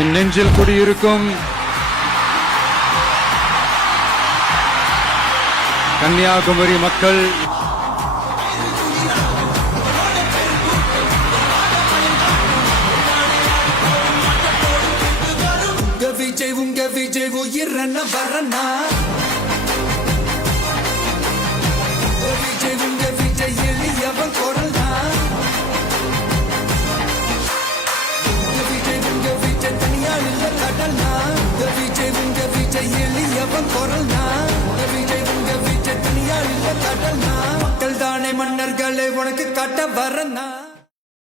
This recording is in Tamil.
என் நெஞ்சில் குடியிருக்கும் கன்னியாகுமரி மக்கள், உங்க விஜய் உயிரன வரனா, உங்க விஜய் எளியவன் குரல்னா, உங்க விஜய் தனியாள் இல்ல கடல்னா, உங்க விஜய் எளியவன் குரல்னா, உங்க விஜய் தனியாள் இல்ல கடல்னா, மக்கள் தானே மன்னர்களை உனக்கு காட்ட வரனா.